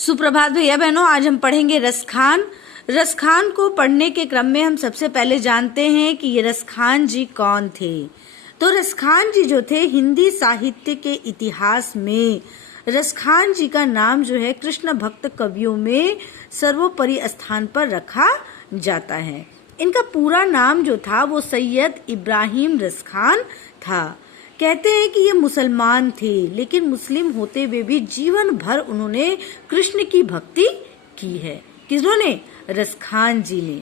सुप्रभात भैया बहनों, आज हम पढ़ेंगे रसखान। रसखान को पढ़ने के क्रम में हम सबसे पहले जानते हैं कि ये रसखान जी कौन थे। तो रसखान जी जो थे, हिंदी साहित्य के इतिहास में रसखान जी का नाम जो है कृष्ण भक्त कवियों में सर्वोपरि स्थान पर रखा जाता है। इनका पूरा नाम जो था वो सैयद इब्राहिम रसखान था। कहते हैं कि ये मुसलमान थे, लेकिन मुस्लिम होते हुए भी जीवन भर उन्होंने कृष्ण की भक्ति की है। किन्होंने? रसखान जी ने।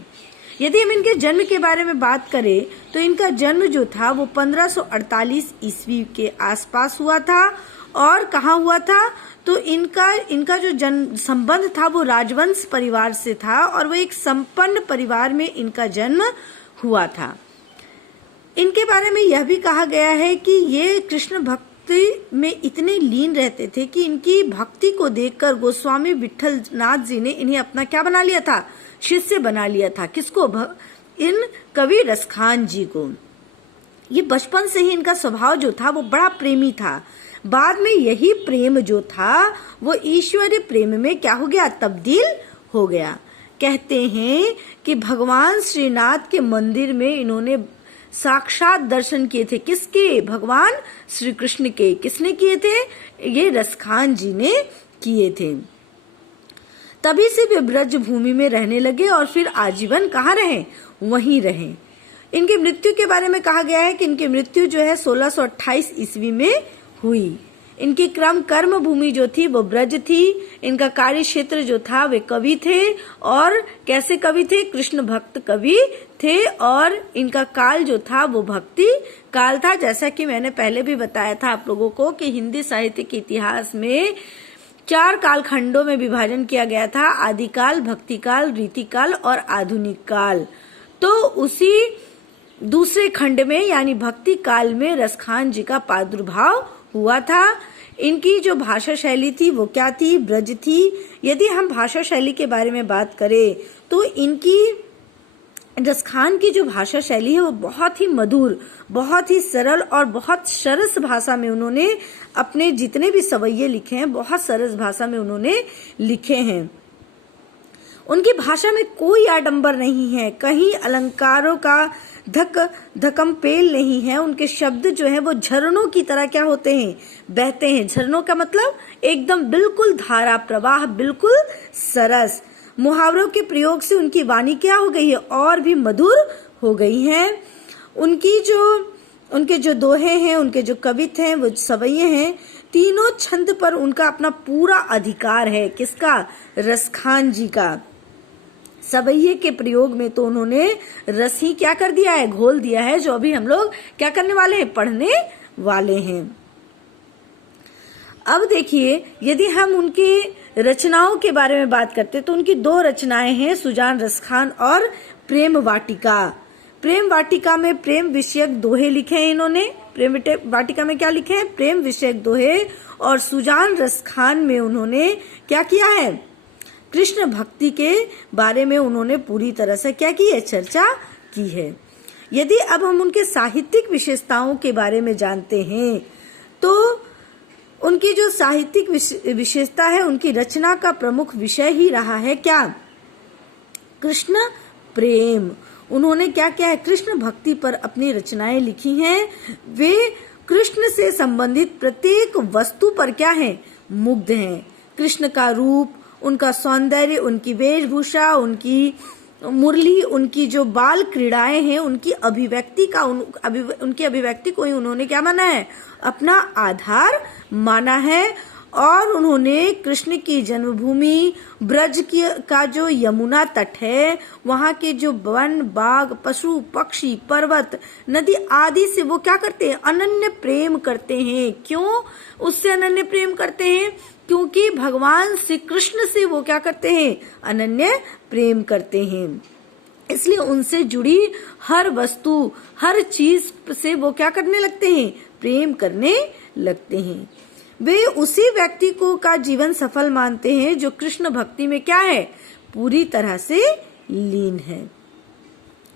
यदि हम इनके जन्म के बारे में बात करें तो इनका जन्म जो था वो 1548 ईस्वी के आसपास हुआ था। और कहाँ हुआ था? तो इनका जो जन्म संबंध था वो राजवंश परिवार से था और वो एक संपन्न परिवार में इनका जन्म हुआ था। इनके बारे में यह भी कहा गया है कि ये कृष्ण भक्ति में इतने लीन रहते थे कि इनकी भक्ति को देखकर गोस्वामी विठल नाथ जी ने इन्हें अपना क्या बना लिया था? शिष्य बना लिया था। किसको? इन कवि रसखान जी को। ये बचपन से ही इनका स्वभाव जो था वो बड़ा प्रेमी था। बाद में यही प्रेम जो था वो ईश्वरीय प्रेम में क्या हो गया? तब्दील हो गया। कहते हैं कि भगवान श्रीनाथ के मंदिर में इन्होंने साक्षात दर्शन किए थे। किसके? भगवान श्री कृष्ण के। किसने किए थे? ये रसखान जी ने किए थे। तभी से वे ब्रज भूमि में रहने लगे और फिर आजीवन कहाँ रहे? वहीं रहे। इनकी मृत्यु के बारे में कहा गया है कि इनकी मृत्यु जो है 1628 ईस्वी में हुई। इनकी कर्म भूमि जो थी वो ब्रज थी। इनका कार्य क्षेत्र जो था वे कवि थे। और कैसे कवि थे? कृष्ण भक्त कवि थे। और इनका काल जो था वो भक्ति काल था। जैसा कि मैंने पहले भी बताया था आप लोगों को कि हिंदी साहित्य के इतिहास में 4 कालखंडों में विभाजन किया गया था: आदिकाल, भक्तिकाल, रीतिकाल और आधुनिक काल। तो उसी दूसरे खंड में यानी भक्ति काल में रसखान जी का प्रादुर्भाव हुआ था। इनकी जो भाषा शैली थी वो क्या थी? ब्रज थी। यदि हम भाषा शैली के बारे में बात करें तो इनकी रसखान की जो भाषा शैली है वो बहुत ही मधुर, बहुत ही सरल और बहुत सरस भाषा में उन्होंने अपने जितने भी सवैये लिखे हैं बहुत सरस भाषा में उन्होंने लिखे हैं। उनकी भाषा में कोई आडंबर नहीं है, कहीं अलंकारों का धकम पेल नहीं है। उनके शब्द जो है वो झरनों की तरह क्या होते हैं? बहते हैं। झरनों का मतलब एकदम बिल्कुल धारा प्रवाह, बिल्कुल सरस। मुहावरों के प्रयोग से उनकी वाणी क्या हो गई है? और भी मधुर हो गई है। उनके जो दोहे हैं, उनके जो कवित हैं, वो सवैये हैं, तीनों छंद पर उनका अपना पूरा अधिकार है। किसका? रसखान जी का। सवैये के प्रयोग में तो उन्होंने रस ही क्या कर दिया है? घोल दिया है, जो अभी हम लोग क्या करने वाले हैं? पढ़ने वाले हैं। अब देखिए, यदि हम उनके रचनाओं के बारे में बात करते तो उनकी 2 रचनाएं हैं, सुजान रसखान और प्रेम वाटिका। प्रेम वाटिका में प्रेम विषयक दोहे लिखे हैं इन्होंने। प्रेम वाटिका में क्या लिखे हैं? प्रेम विषयक दोहे। और सुजान रसखान में उन्होंने क्या किया है? कृष्ण भक्ति के बारे में उन्होंने पूरी तरह से क्या की है? चर्चा की है। यदि अब हम उनके साहित्यिक विशेषताओं के बारे में जानते हैं तो उनकी जो साहित्यिक विशेषता है, उनकी रचना का प्रमुख विषय ही रहा है क्या? कृष्ण प्रेम। उन्होंने क्या किया है? कृष्ण भक्ति पर अपनी रचनाएं लिखी हैं। वे कृष्ण से संबंधित प्रत्येक वस्तु पर क्या है? मुग्ध हैं। कृष्ण का रूप, उनका सौंदर्य, उनकी वेशभूषा, उनकी मुरली, उनकी जो बाल क्रीड़ाएं हैं, उनकी अभिव्यक्ति को ही उन्होंने क्या माना है? अपना आधार माना है। और उन्होंने कृष्ण की जन्मभूमि ब्रज का जो यमुना तट है, वहाँ के जो वन, बाग, पशु, पक्षी, पर्वत, नदी आदि से वो क्या करते हैं? अनन्य प्रेम करते हैं। क्यों उससे अनन्य प्रेम करते हैं? क्योंकि भगवान श्री कृष्ण से वो क्या करते हैं? अनन्य प्रेम करते हैं। इसलिए उनसे जुड़ी हर वस्तु, हर चीज से वो क्या करने लगते हैं? प्रेम करने लगते हैं। वे उसी व्यक्ति को का जीवन सफल मानते हैं जो कृष्ण भक्ति में क्या है? पूरी तरह से लीन है।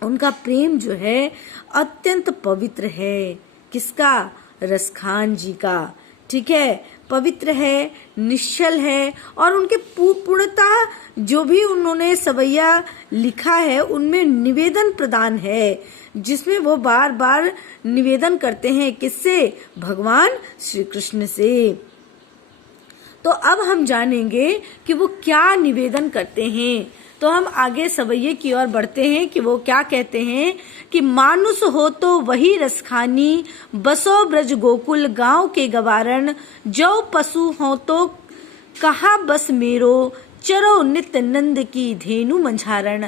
उनका प्रेम जो है अत्यंत पवित्र है। किसका? रसखान जी का। ठीक है, पवित्र है, निश्चल है और उनके पूर्णतः जो भी उन्होंने सवैया लिखा है उनमें निवेदन प्रदान है, जिसमें वो बार बार निवेदन करते हैं। किससे? भगवान श्री कृष्ण से। तो अब हम जानेंगे कि वो क्या निवेदन करते हैं। तो हम आगे सवैये की ओर बढ़ते हैं कि वो क्या कहते हैं कि मानुष हो तो वही रसखानी, बसो ब्रज गोकुल गांव के गवारण, जो पशु हो तो कहा बस मेरो, चरो नित्य नंद की धेनु मंझारण,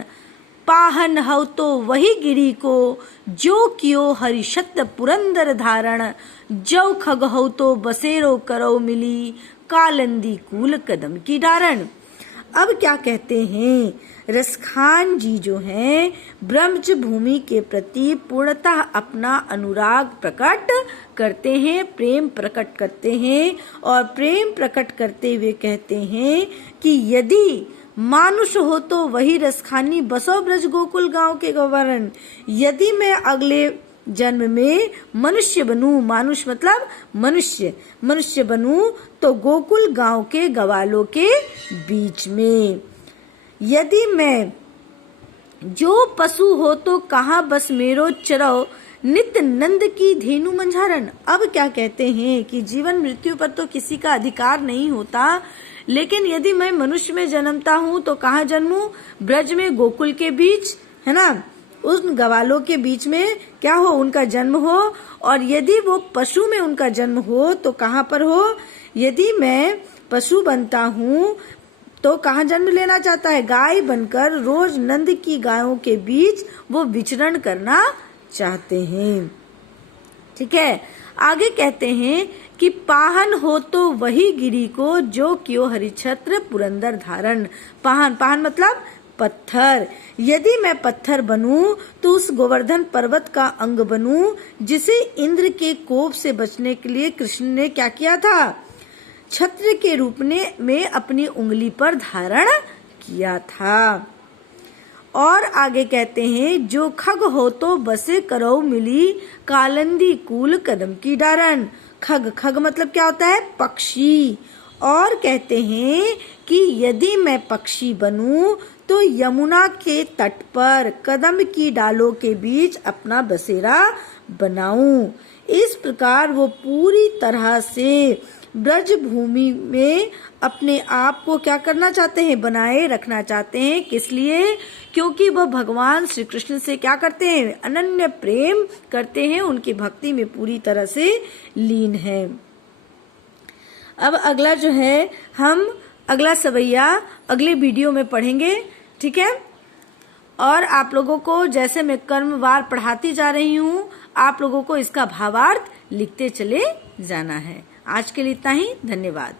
पाहन हो तो वही गिरी को, जो कियो हरिशत पुरंदर धारण, जो खग हो तो बसेरो करो मिली, कालंदी कूल कदम की डारण। अब क्या कहते हैं? रसखान जी जो हैं ब्रह्मच भूमि के प्रति पूर्णतः अपना अनुराग प्रकट करते हैं, प्रेम प्रकट करते हैं और प्रेम प्रकट करते हुए कहते हैं कि यदि मानुष हो तो वही रसखानी, बसो ब्रज गोकुल गांव के गवारण, यदि मैं अगले जन्म में मनुष्य बनूं, मानुष मतलब मनुष्य बनूं तो गोकुल गांव के गवालों के बीच में, यदि मैं जो पशु हो तो कहाँ बस मेरो, चरो नित्य नंद की धेनु मंझारण। अब क्या कहते हैं कि जीवन मृत्यु पर तो किसी का अधिकार नहीं होता, लेकिन यदि मैं मनुष्य में जन्मता हूँ तो कहाँ जन्मूं? ब्रज में, गोकुल के बीच, है ना, उन गवालों के बीच में क्या हो? उनका जन्म हो। और यदि वो पशु में उनका जन्म हो तो कहाँ पर हो? यदि मैं पशु बनता हूँ तो कहाँ जन्म लेना चाहता है? गाय बनकर रोज नंद की गायों के बीच वो विचरण करना चाहते हैं। ठीक है, आगे कहते हैं कि पाहन हो तो वही गिरी को, जो कियो हरिछत्र पुरंदर धारण। पाहन मतलब पत्थर, यदि मैं पत्थर बनूं तो उस गोवर्धन पर्वत का अंग बनूं, जिसे इंद्र के कोप से बचने के लिए कृष्ण ने क्या किया था? छत्र के रूप में अपनी उंगली पर धारण किया था। और आगे कहते हैं जो खग हो तो बसे करो मिली, कालंदी कूल कदम की डारण। खग मतलब क्या होता है? पक्षी। और कहते हैं कि यदि मैं पक्षी बनूं तो यमुना के तट पर कदम की डालों के बीच अपना बसेरा बनाऊं। इस प्रकार वो पूरी तरह से ब्रज भूमि में अपने आप को क्या करना चाहते हैं? बनाए रखना चाहते हैं। किस लिए? क्योंकि वह भगवान श्री कृष्ण से क्या करते हैं? अनन्य प्रेम करते हैं, उनकी भक्ति में पूरी तरह से लीन है। अब अगला जो है हम अगला सवैया अगले वीडियो में पढ़ेंगे। ठीक है, और आप लोगों को जैसे मैं क्रमवार पढ़ाती जा रही हूँ, आप लोगों को इसका भावार्थ लिखते चले जाना है। आज के लिए इतना ही, धन्यवाद।